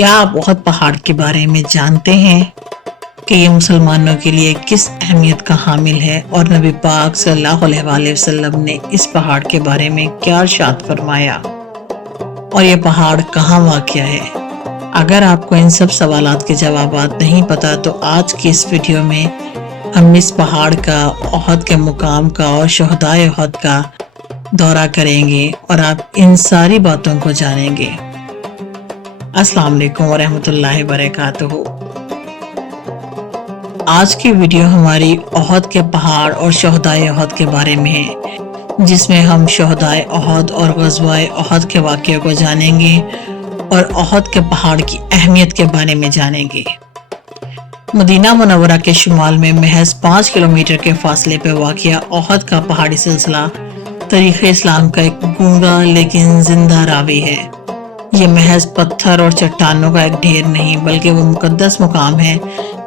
क्या आप अहद पहाड़ के बारे में जानते हैं कि ये मुसलमानों के लिए किस अहमियत का हामिल है और नबी पाक सल्लल्लाहु अलैहि वसल्लम ने इस पहाड़ के बारे में क्या इरशाद फरमाया और ये पहाड़ कहाँ वाक़या है। अगर आपको इन सब सवालात के जवाबात नहीं पता तो आज की इस वीडियो में हम इस पहाड़ का, अहद के मुकाम का और शहदाए अहद का दौरा करेंगे और आप इन सारी बातों को जानेंगे। अस्सलाम वालेकुम व रहमतुल्लाहि व बरकातुहू। आज की वीडियो हमारी अहद के पहाड़ और शहदाए अहद के बारे में है, जिसमें हम शहदाए अहद और ग़ज़वाए अहद के वाक़ियों को जानेंगे और अहद के पहाड़ की अहमियत के बारे में जानेंगे। मदीना मुनव्वरा के शुमाल में महज 5 किलोमीटर के फासले पर वाक़िया अहद का पहाड़ी सिलसिला तारीख़ इस्लाम का एक गूंगा लेकिन जिंदा रावी है। ये महज पत्थर और चट्टानों का एक ढेर नहीं बल्कि वो मुकद्दस मुकाम है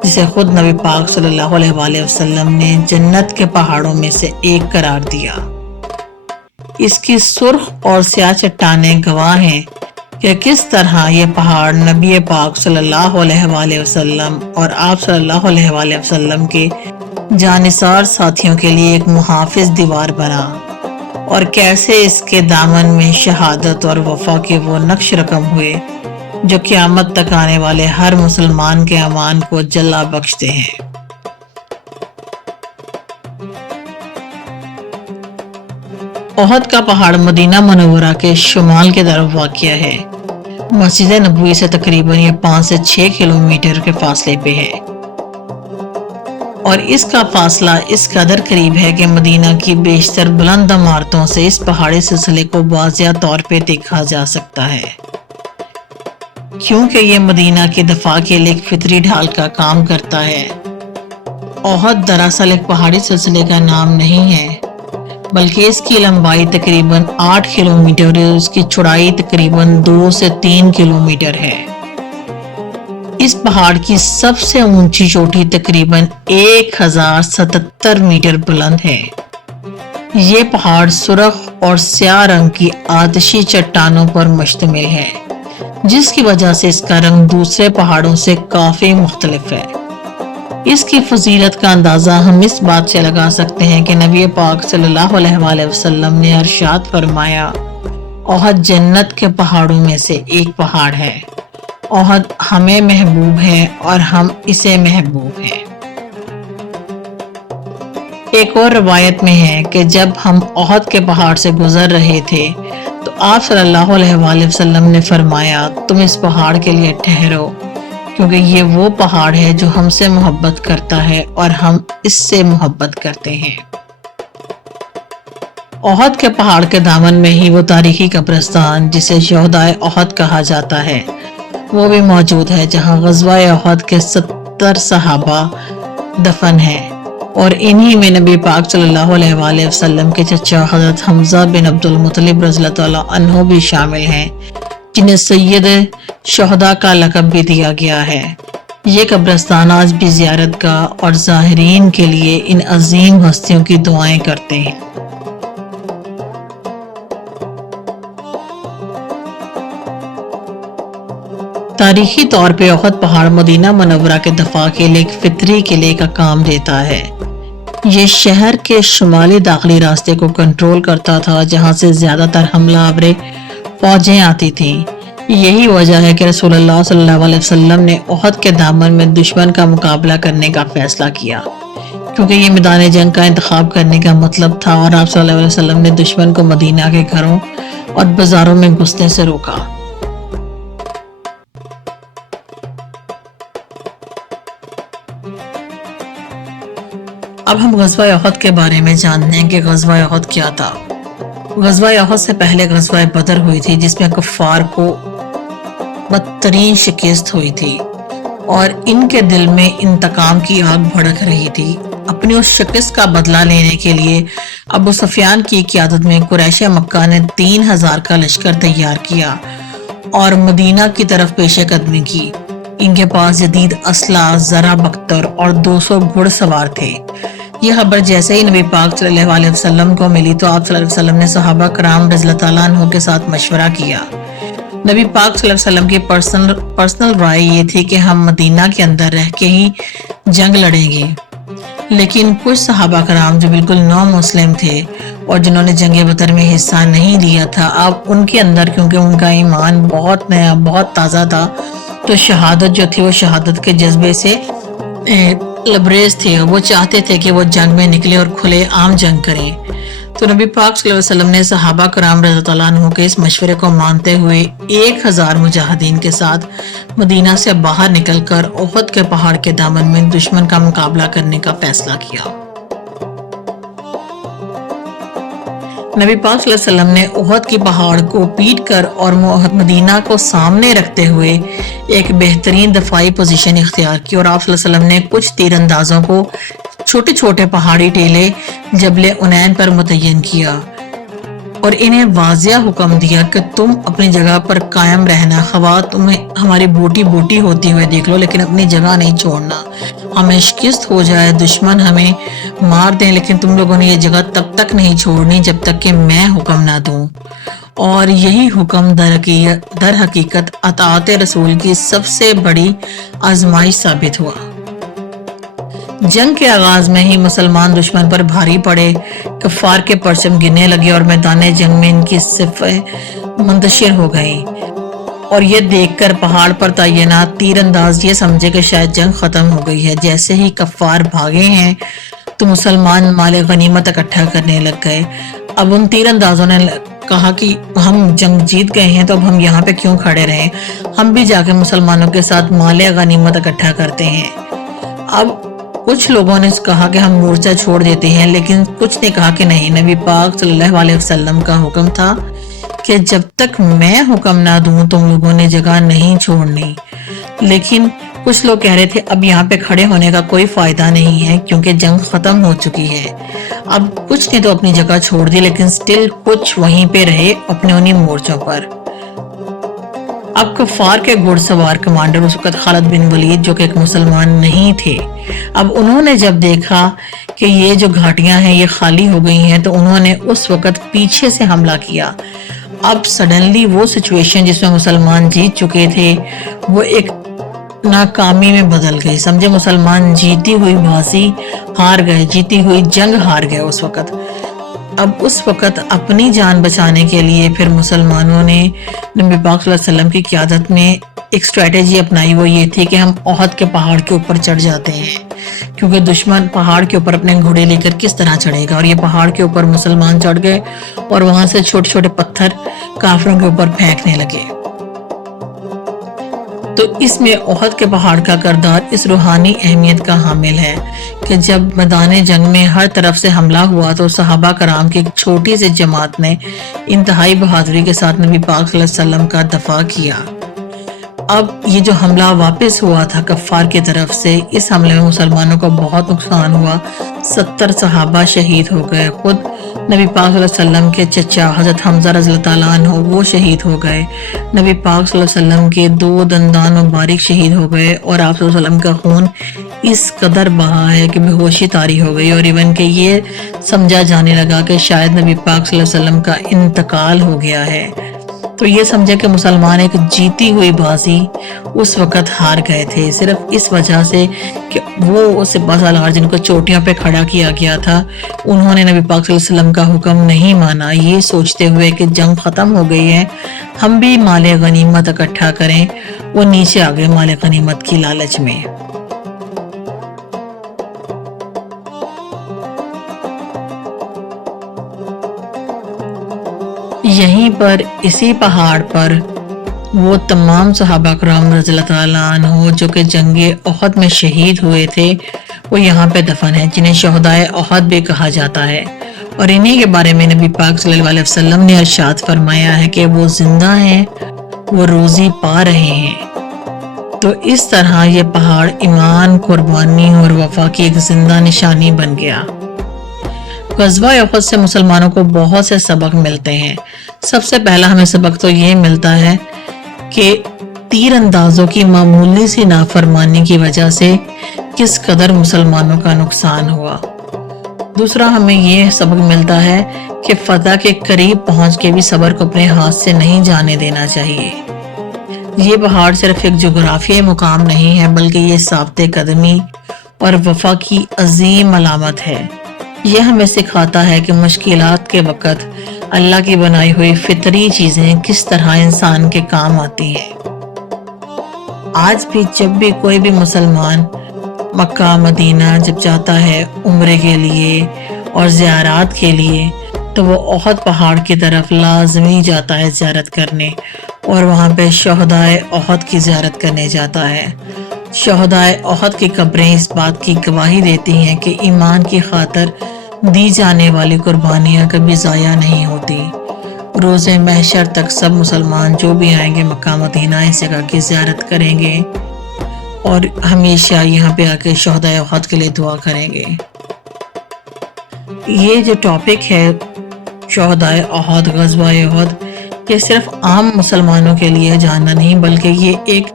जिसे खुद नबी पाक सल्लल्लाहु अलैहि वसल्लम ने जन्नत के पहाड़ों में से एक करार दिया। इसकी सुर्ख और स्याह चट्टानें गवाह हैं कि किस तरह ये पहाड़ नबी पाक सल्लल्लाहु अलैहि वसल्लम और आप सल्लल्लाहु अलैहि वसल्लम के जानिसार साथियों के लिए एक मुहाफिज दीवार बना और कैसे इसके दामन में शहादत और वफा के वो नक्श रकम हुए जो क़यामत तक आने वाले हर मुसलमान के अमान को जला बख्शते हैं। अहद का पहाड़ मदीना मुनव्वरा के शुमाल की तरफ वाक़िया है। मस्जिद नबवी से तकरीबन ये 5 से 6 किलोमीटर के फासले पे है और इसका फासला इस कदर करीब है कि मदीना की बेशतर बुलंद इमारतों से इस पहाड़ी सिलसिले को वाज़िया तौर पे देखा जा सकता है, क्योंकि ये मदीना के दफा के लिए एक फितरी ढाल का काम करता है। अहद दरअसल एक पहाड़ी सिलसिले का नाम नहीं है बल्कि इसकी लंबाई तकरीबन 8 किलोमीटर और उसकी चौड़ाई तकरीबन 2 से 3 किलोमीटर है। इस पहाड़ की सबसे ऊंची चोटी तकरीबन 1077 मीटर बुलंद है। ये पहाड़ सुर्ख और स्याह रंग की आतिशी चट्टानों पर मुश्तमिल है, जिसकी वजह से इसका रंग दूसरे पहाड़ों से काफी मुख्तलिफ है। इसकी फजीलत का अंदाजा हम इस बात से लगा सकते हैं कि नबी पाक सल्लल्लाहु अलैहि वसल्लम ने इरशाद फरमाया, अहद जन्नत के पहाड़ों में से एक पहाड़ है। अहद हमें महबूब है और हम इसे महबूब हैं। एक और रवायत में है कि जब हम अहद के पहाड़ से गुजर रहे थे तो आप सल्लल्लाहु अलैहि वसल्लम ने फरमाया, तुम इस पहाड़ के लिए ठहरो क्योंकि ये वो पहाड़ है जो हमसे मोहब्बत करता है और हम इससे मोहब्बत करते हैं। अहद के पहाड़ के दामन में ही वो तारीखी कब्रिस्तान जिसे शहदाए अहद कहा जाता है वो भी मौजूद है, जहां ग़ज़वाए अहद के 70 सहाबा दफन हैं और इन्हीं में नबी पाक सल्लल्लाहु अलैहि वसल्लम के चचा हज़रत हमज़ा बिन अब्दुल मुत्तलिब रज़ियल्लाहु अन्हु भी शामिल हैं, जिन्हें सैयद शहदा का लक़ब भी दिया गया है। ये कब्रिस्तान आज भी ज़ियारत गाह और ज़ाहिरीन के लिए इन अजीम हस्तियों की दुआएं करते हैं। तारीखी तौर पे अहद पहाड़ मदीना मुनव्वरा के दफा के लिए एक फितरी किले का काम देता है। ये शहर के शुमाली दाखिली रास्ते को कंट्रोल करता था, जहां से ज्यादातर हमला आवरे फौजें आती थीं। यही वजह है कि रसूलुल्लाह सल्लल्लाहु अलैहि वसल्लम ने अहद के दामन में दुश्मन का मुकाबला करने का फैसला किया, क्योंकि ये मैदान जंग का इंतखाब करने का मतलब था और आप सल्लल्लाहु अलैहि वसल्लम ने दुश्मन को मदीना के घरों और बाजारों में घुसने से रोका। अब हम ग़ज़वाए अहद के बारे में जानते हैं कि ग़ज़वाए अहद क्या था। ग़ज़वाए अहद से पहले ग़ज़वाए बदर हुई थी, जिसमें कुफ़ार को बदतरीन शिकस्त हुई थी और इनके दिल में इंतकाम की आग भड़क रही थी। अपनी उस शिकस्त का बदला लेने के लिए अबू सुफियान की क़यादत में कुरैश मक्का ने 3000 का लश्कर तैयार किया और मदीना की तरफ पेशकदमी की। इनके पास जदीद असला, जरा बख्तर और 200 घुड़सवार थे। यह खबर जैसे ही नबी पाक सल्लल्लाहु अलैहि वसल्लम को मिली तो आप सल्लल्लाहु अलैहि वसल्लम ने सहाबा कराम रज़ियल्लाहु ताला अन्हु के साथ मशवरा किया नबी पाक सल्लल्लाहु अलैहि वसल्लम की पर्सनल राय ये थी कि हम मदीना के अंदर रह के ही जंग लड़ेंगे, लेकिन कुछ सहाबा कराम जो बिल्कुल नौ मुस्लिम थे और जिन्होंने जंग बदर में हिस्सा नहीं लिया था, अब उनके अंदर क्योंकि उनका ईमान बहुत नया बहुत ताज़ा था, तो शहादत जो थी वो शहादत के जज्बे से लबरेज थे। वो चाहते थे कि वो जंग में निकले और खुले आम जंग करें। तो नबी पाक सल्लल्लाहु अलैहि वसल्लम ने सहाबा कराम रज़ियल्लाहु अन्हुम के इस मशवरे को मानते हुए 1000 मुजाहिदीन के साथ मदीना से बाहर निकलकर उहद के पहाड़ के दामन में दुश्मन का मुकाबला करने का फैसला किया। नबी पाक सल्लल्लाहु अलैहि वसल्लम ने उहद की पहाड़ को पीट कर और मदीना को सामने रखते हुए एक बेहतरीन दफाई पोजीशन इख्तियार की और आप सल्लल्लाहु अलैहि वसल्लम ने कुछ तीरंदाजों को छोटे छोटे पहाड़ी टीले जबले उनैन पर मुतय्यन किया और इन्हें वाजिया हुक्म दिया कि तुम अपनी जगह पर कायम रहना, खवा तुम्हें हमारी बोटी बोटी होती हुए देख लो, लेकिन अपनी जगह नहीं छोड़ना। हमें शिकस्त हो जाए, दुश्मन हमें मार दें, लेकिन तुम लोगों ने ये जगह तब तक नहीं छोड़नी जब तक कि मैं हुक्म ना दूं। और यही हुक्म दर हकीकत अताअत रसूल की सबसे बड़ी आजमाइश साबित हुआ। जंग के आगाज में ही मुसलमान दुश्मन पर भारी पड़े, कफ्फार के परचम गिरने लगे और मैदान जंग में इनकी सिफ़ें मुंतशिर हो गई। और ये देखकर पहाड़ पर तैनात तीरंदाज ये समझे कि शायद जंग खत्म हो गई है। जैसे ही कफ्फार भागे हैं तो मुसलमान माल गनीमत इकट्ठा करने लग गए। अब उन तीरंदाजों ने कहा कि हम जंग जीत गए हैं तो अब हम यहाँ पे क्यों खड़े रहें, हम भी जाके मुसलमानों के साथ माल गनीमत इकट्ठा करते हैं। अब कुछ लोगों ने कहा कि हम मोर्चा छोड़ देते हैं, लेकिन कुछ ने कहा कि नहीं, नबी पाक सल्लल्लाहु अलैहि वसल्लम का हुक्म था कि जब तक मैं हुक्म ना दूं तुम लोगों ने जगह नहीं छोड़नी। लेकिन कुछ लोग कह रहे थे अब यहाँ पे खड़े होने का कोई फायदा नहीं है क्योंकि जंग खत्म हो चुकी है। अब कुछ ने तो अपनी जगह छोड़ दी, लेकिन स्टिल कुछ वहीं पे रहे अपने उन्हीं मोर्चों पर। अब कफ्फार के घुड़सवार कमांडर उस वक्त खालिद बिन वलीद जो कि एक मुसलमान नहीं थे, अब उन्होंने जब देखा कि ये जो घाटियां हैं ये खाली हो गई हैं तो उन्होंने उस वक्त पीछे से हमला किया। अब सडनली वो सिचुएशन जिसमें मुसलमान जीत चुके थे वो एक नाकामी में बदल गई। समझे, मुसलमान जीती हुई बाजी हार गए, जीती हुई जंग हार गए उस वक्त। अब उस वक्त अपनी जान बचाने के लिए फिर मुसलमानों ने नबी पाक सल्लल्लाहु अलैहि वसल्लम की क़यादत में एक स्ट्रेटेजी अपनाई। वो ये थी कि हम उहद के पहाड़ के ऊपर चढ़ जाते हैं, क्योंकि दुश्मन पहाड़ के ऊपर अपने घोड़े लेकर किस तरह चढ़ेगा। और ये पहाड़ के ऊपर मुसलमान चढ़ गए और वहां से छोटे छोटे पत्थर काफिरों के ऊपर फेंकने लगे। तो इसमें उहद के पहाड़ का किरदार इस रूहानी अहमियत का हामिल है कि जब मैदान जंग में हर तरफ से हमला हुआ तो सहाबा कराम की एक छोटी सी जमात ने इंतहाई बहादुरी के साथ नबी पाक सल्लल्लाहु अलैहि वसल्लम का दफा किया। अब ये जो हमला वापस हुआ था कफ्फार की तरफ से, इस हमले में मुसलमानों को बहुत नुकसान हुआ। 70 सहाबा शहीद हो गए। खुद नबी पाक सल्लल्लाहु अलैहि वसल्लम के चचा हजरत हमजा रज़ियल्लाहु ताला अन्हु वो शहीद हो गए। नबी पाक सल्लल्लाहु अलैहि वसल्लम के 2 दंदान मुबारक शहीद हो गए और आप सल्लल्लाहु अलैहि वसल्लम का खून इस कदर बहा है कि बेहोशी तारी हो गई और इवन के ये समझा जाने लगा कि शायद नबी पाक सल्लल्लाहु अलैहि वसल्लम का इंतकाल हो गया है। तो ये समझे कि मुसलमान एक जीती हुई बाजी उस वक्त हार गए थे, सिर्फ इस वजह से कि वो सिपहसालार जिनको चोटियों पे खड़ा किया गया था उन्होंने नबी पाक सल्लल्लाहु अलैहि वसल्लम का हुक्म नहीं माना। ये सोचते हुए कि जंग खत्म हो गई है, हम भी माले गनीमत इकट्ठा करें, वो नीचे आ गए माले गनीमत की लालच में। यहीं पर इसी पहाड़ पर वो तमाम सहाबा कराम रज़ियल्लाहु ताला अन्हु जो कि जंगे उहद में शहीद हुए थे वो यहाँ पे दफन है, जिन्हें शहदाए उहद भी कहा जाता है। और इन्हीं के बारे में नबी पाक सल्लल्लाहु अलैहि वसल्लम ने इरशाद फरमाया है कि वो जिंदा हैं, वो रोजी पा रहे हैं। तो इस तरह ये पहाड़ ईमान, कुर्बानी और वफा की एक जिंदा निशानी बन गया। ग़ज़वा उहद से मुसलमानों को बहुत से सबक मिलते हैं। सबसे पहला हमें सबक तो ये मिलता है कि तीर अंदाजों की मामूली सी नाफरमानी की वजह से किस कदर मुसलमानों का नुकसान हुआ। दूसरा हमें ये सबक मिलता है कि फतह के करीब पहुंच के भी सब्र को अपने हाथ से नहीं जाने देना चाहिए। یہ پہاڑ صرف ایک جغرافیائی مقام نہیں ہے بلکہ یہ ثابت قدمی اور وفا کی عظیم علامت ہے۔ یہ ہمیں سکھاتا ہے کہ مشکلات کے وقت اللہ کی بنائی ہوئی فطری چیزیں کس طرح انسان کے کام آتی ہیں۔ آج بھی جب بھی کوئی بھی مسلمان مکہ مدینہ جب جاتا ہے عمرے کے لیے اور زیارات کے لیے تو وہ احد پہاڑ کی طرف لازمی جاتا ہے زیارت کرنے، اور وہاں پہ شہدائے احد کی زیارت کرنے جاتا ہے۔ شہدائے احد کی قبریں اس بات کی گواہی دیتی ہیں کہ ایمان کی خاطر دی جانے والی قربانیاں کبھی ضائع نہیں ہوتی۔ روز محشر تک سب مسلمان جو بھی آئیں گے مکہ مدینہ اس جگہ کی زیارت کریں گے اور ہمیشہ یہاں پہ آ کے شہدائے احد کے لیے دعا کریں گے۔ یہ جو ٹاپک ہے شہدائے احد، غزوہ احد، یہ صرف عام مسلمانوں کے لیے جاننا نہیں بلکہ یہ ایک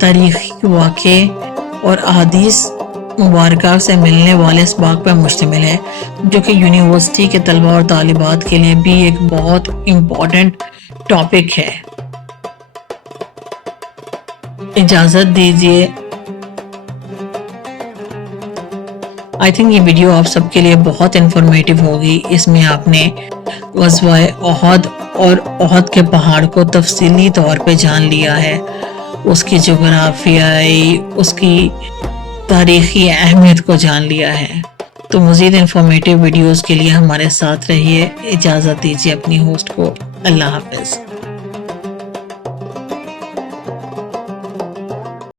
تاریخی واقعے اور احادیث مبارکہ سے ملنے والے اسباق پر مشتمل ہے، جو کہ یونیورسٹی کے طلباء اور طالبات کے لیے بھی ایک بہت امپورٹنٹ ٹاپک ہے۔ اجازت دیجیے، آئی تھنک یہ ویڈیو آپ سب کے لیے بہت انفارمیٹیو ہوگی۔ اس میں آپ نے غزوہ احد اور احد کے پہاڑ کو تفصیلی طور پہ جان لیا ہے، اس کی جغرافیائی، اس کی تاریخی اہمیت کو جان لیا ہے۔ تو مزید انفارمیٹیو ویڈیوز کے لیے ہمارے ساتھ رہیے۔ اجازت دیجیے اپنی ہوسٹ کو۔ اللہ حافظ۔